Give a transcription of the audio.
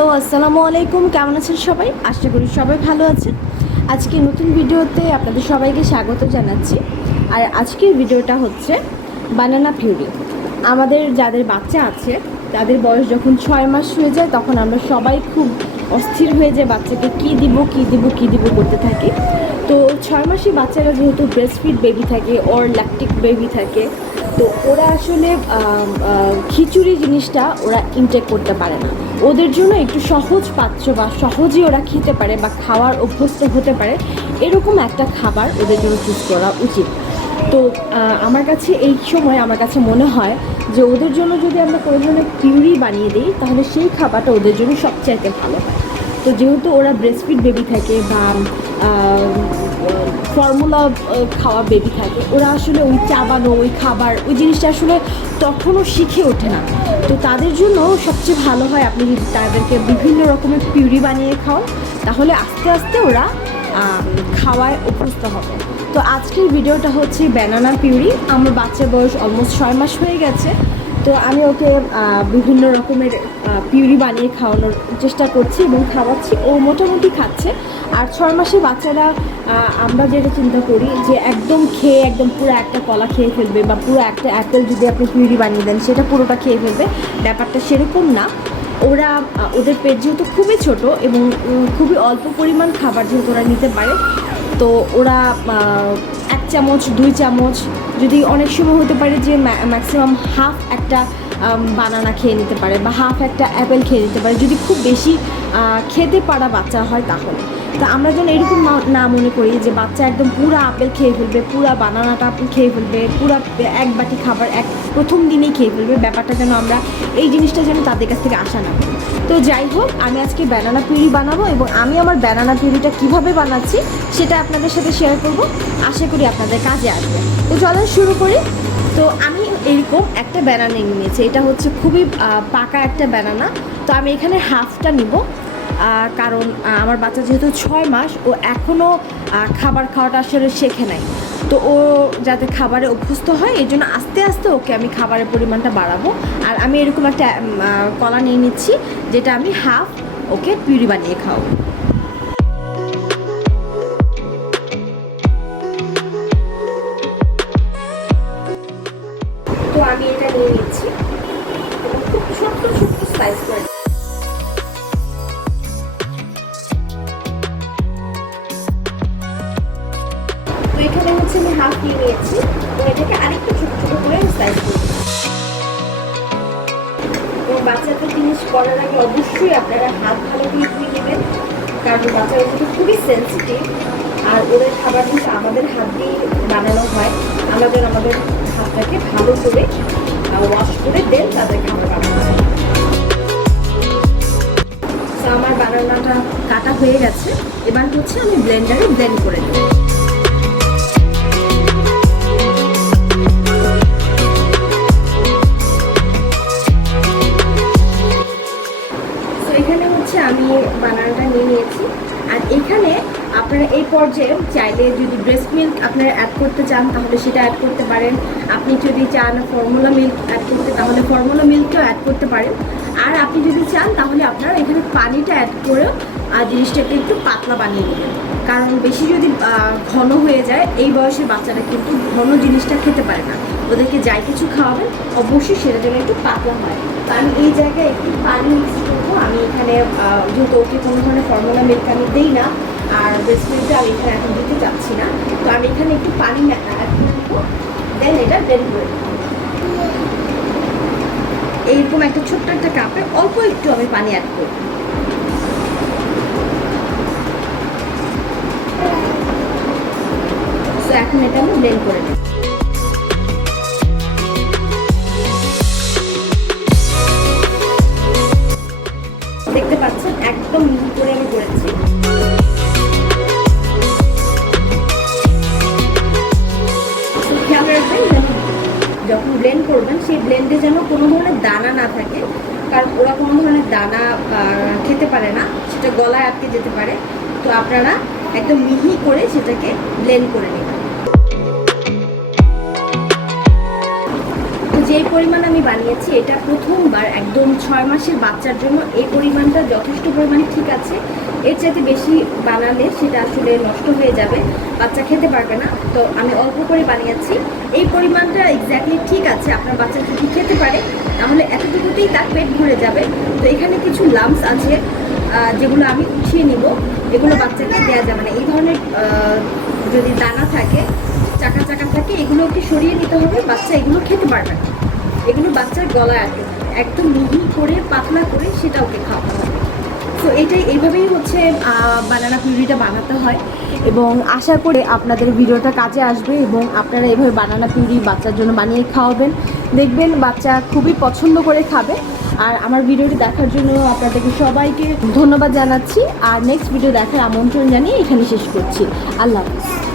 Hello আসসালামু আলাইকুম, কেমন আছেন সবাই? আশা করি সবাই ভালো আছেন। আজকে নতুন ভিডিওতে আপনাদের সবাইকে স্বাগত জানাচ্ছি। আর আজকের ভিডিওটা হচ্ছে বানানা পিউরি। আমাদের যাদের বাচ্চা আছে তাদের বয়স যখন 6 মাস হয়ে যায় তখন আমরা সবাই খুব অস্থির হয়ে যায় বাচ্চাকে কী দিব করতে থাকি। তো 6 মাসের বাচ্চারা যেহেতু ব্রেস্টফিড বেবি থাকে ওর ল্যাকটিক বেবি থাকে, তো ওরা আসলে খিচুড়ি জিনিসটা ওরা ইনটেক করতে পারে না। ওদের জন্য একটু সহজ পাচ্য বা সহজেই ওরা খেতে পারে বা খাওয়ার অভ্যস্ত হতে পারে এরকম একটা খাবার ওদের জন্য চুজ করা উচিত। তো আমার কাছে এই সময় আমার কাছে মনে হয় যে ওদের জন্য যদি আমরা কোনো ধরনের পিউরি বানিয়ে দিই তাহলে সেই খাবারটা ওদের জন্য সবচাইতে ভালো হয়। তো যেহেতু ওরা ব্রেস্টফিড বেবি থাকে বা ফর্মুলা খাওয়া বেবি থাকে, ওরা আসলে ওই চাবানো ওই খাবার ওই জিনিসটা আসলে তখনও শিখে ওঠে না। তো তাদের জন্য সবচেয়ে ভালো হয় আপনি যদি তাদেরকে বিভিন্ন রকমের পিউরি বানিয়ে খাও, তাহলে আস্তে আস্তে ওরা খাওয়ায় অভ্যস্ত হবে। তো আজকের ভিডিওটা হচ্ছে ব্যানানা পিউরি। আমার বাচ্চার বয়স অলমোস্ট 6 মাস হয়ে গেছে, তো আমি ওকে বিভিন্ন রকমের পিউরি বানিয়ে খাওয়ানোর চেষ্টা করছি এবং খাওয়াচ্ছি। ও মোটামুটি খাচ্ছে। আর 6 মাসের বাচ্চারা আমরা যেটা চিন্তা করি যে একদম খেয়ে একদম পুরো একটা কলা খেয়ে ফেলবে বা পুরো একটা অ্যাপেল যদি আপনি পিউরি বানিয়ে দেন সেটা পুরোটা খেয়ে ফেলবে, ব্যাপারটা সেরকম না। ওরা ওদের পেট যেহেতু খুবই ছোট এবং খুবই অল্প পরিমাণ খাবার যেহেতু ওরা নিতে পারে, তো ওরা 1 চামচ 2 চামচ, যদি অনেক সময় হতে পারে যে ম্যাক্সিমাম হাফ একটা বানানা খেয়ে নিতে পারে বা হাফ একটা অ্যাপেল খেয়ে নিতে পারে, যদি খুব বেশি খেতে পারা বাচ্চা হয় তাহলে। তো আমরা যেন এরকম না মনে করি যে বাচ্চা একদম পুরো আপেল খেয়ে ফেলবে, পুরো বানানাটা আপেল খেয়ে ফেলবে, পুরো এক বাটি খাবার প্রথম দিনেই খেয়ে ফেলবে, ব্যাপারটা যেন আমরা এই জিনিসটা যেন তাদের কাছ থেকে আশা না করি। তো যাই হোক, আমি আজকে ব্যানানা পিউরি বানাবো এবং আমি আমার ব্যানানা পিউরিটা কীভাবে বানাচ্ছি সেটা আপনাদের সাথে শেয়ার করব। আশা করি আপনাদের কাজে আসবে। তো চলেন শুরু করি। তো আমি এরকম একটা ব্যানানা নিয়েছি, এটা হচ্ছে খুবই পাকা একটা ব্যানানা। তো আমি এখানে হাফটা নিব, কারণ আমার বাচ্চা যেহেতু 6 মাস, ও এখনও খাবার খাওয়াটা আসলে শেখে নাই। তো ও যাতে খাবারে অভ্যস্ত হয় এই জন্য আস্তে আস্তে ওকে আমি খাবারের পরিমাণটা বাড়াবো। আর আমি এরকম একটা কলা নিয়ে নিচ্ছি যেটা আমি হাফ ওকে পিউরি বানিয়ে খাওয়াবো। তো আমি এটা নিয়ে নিচ্ছি খুব ছোট্ট ছোট্ট স্লাইস করে। তো এখানে হচ্ছে আমি হাফ নিয়ে নিয়েছি, তো এটাকে আরেকটু ছোট ছোট করে স্লাইস করে দিচ্ছি। তো বাচ্চাদের জিনিস করার আগে অবশ্যই আপনারা হাত ভালো করে ধুয়ে নেবেন, কারণ বাচ্চারা কিন্তু খুবই সেন্সিটিভ। আর ওদের খাবার কিন্তু আমাদের হাত দিয়ে বানানো হয়, আমাদের হাতটাকে ভালো করে ওয়াশ করে দেন তাদের খাবার বানানো হয়। তো আমার বানানাটা কাটা হয়ে গেছে, এবার হচ্ছে আমি ব্লেন্ডারে ব্লেন্ড করে দেব। এখানে হচ্ছে আমি বানানাটা নিয়ে নিয়েছি। আর এখানে আপনারা এই পর্যায়ে চাইলে যদি ব্রেস্ট মিল্ক আপনারা অ্যাড করতে চান তাহলে সেটা অ্যাড করতে পারেন। আপনি যদি চান ফর্মুলা মিল্ক অ্যাড করতে তাহলে ফর্মুলা মিল্কটাও অ্যাড করতে পারেন। আর আপনি যদি চান তাহলে আপনারা এখানে পানিটা অ্যাড করেও জিনিসটাকে একটু পাতলা বানিয়ে নেবেন, কারণ বেশি যদি ঘন হয়ে যায় এই বয়সের বাচ্চারা কিন্তু ঘন জিনিসটা খেতে পারে না। ওদেরকে যাই কিছু খাওয়াবেন অবশ্যই সেটা যেন একটু পাতলা হয়। তো আমি এই জায়গায় একটু পানি মিক্স করবো। আমি এখানে যেহেতু ওকে কোনো ধরনের ফর্মুলা মিল্ক আমি দিই না আর ব্রেস্ট মিল্কটা আমি এখানে এখন দিতে চাচ্ছি না, তো আমি এখানে একটু পানি অ্যাড করে দেবো, দেন এটা ব্লেন্ড করে দেবো। এইরকম একটা ছোট্ট একটা কাপে অল্প একটু আমি পানি অ্যাড করব। তো এখন এটা আমি ব্লেন্ড করে নেব। দেখতে পাচ্ছেন একদম মিহি করে আমি করেছি। খেয়াল রাখবেন যখন ব্লেন্ড করবেন সেই ব্লেন্ডে যেন কোনো ধরনের দানা না থাকে, কারণ ওরা কোনো ধরনের দানা খেতে পারে না, সেটা গলায় আটকে যেতে পারে। তো আপনারা একদম মিহি করে সেটাকে ব্লেন্ড করে নেবেন। যে পরিমাণ আমি বানিয়েছি এটা প্রথমবার একদম 6 মাসের বাচ্চার জন্য এই পরিমাণটা যথেষ্ট পরিমাণে ঠিক আছে। এর চাইতে বেশি বানালে সেটা আসলে নষ্ট হয়ে যাবে, বাচ্চা খেতে পারবে না। তো আমি অল্প করে বানিয়েছি, এই পরিমাণটা এক্স্যাক্টলি ঠিক আছে। আপনার বাচ্চা যদি খেতে পারে তাহলে এতটুকুতেই তার পেট ভরে যাবে। তো এখানে কিছু লাম্পস আছে যেগুলো আমি উঠিয়ে নিব, এগুলো বাচ্চাকে দেওয়া যাবে না। এই ধরনের যদি দানা থাকে, চাকা চাকা থাকে, এগুলোকে সরিয়ে নিতে হবে, বাচ্চা এগুলো খেতে পারবে না। এগুলো বাচ্চার গলায় আটকে একদম মিহি করে পাতলা করে সেটা ওকে খাওয়াতে হবে। তো এইভাবেই হচ্ছে বানানা পিউরিটা বানাতে হয় এবং আশা করি আপনাদের ভিডিওটা কাজে আসবে এবং আপনারা এইভাবে বানানা পিউরি বাচ্চার জন্য বানিয়ে খাওয়াবেন, দেখবেন বাচ্চা খুবই পছন্দ করে খাবে। আর আমার ভিডিওটি দেখার জন্য আপনাদেরকে সবাইকে ধন্যবাদ জানাচ্ছি। আর নেক্সট ভিডিও দেখার আমন্ত্রণ জানিয়ে এখানে শেষ করছি। আল্লাহ হাফিজ।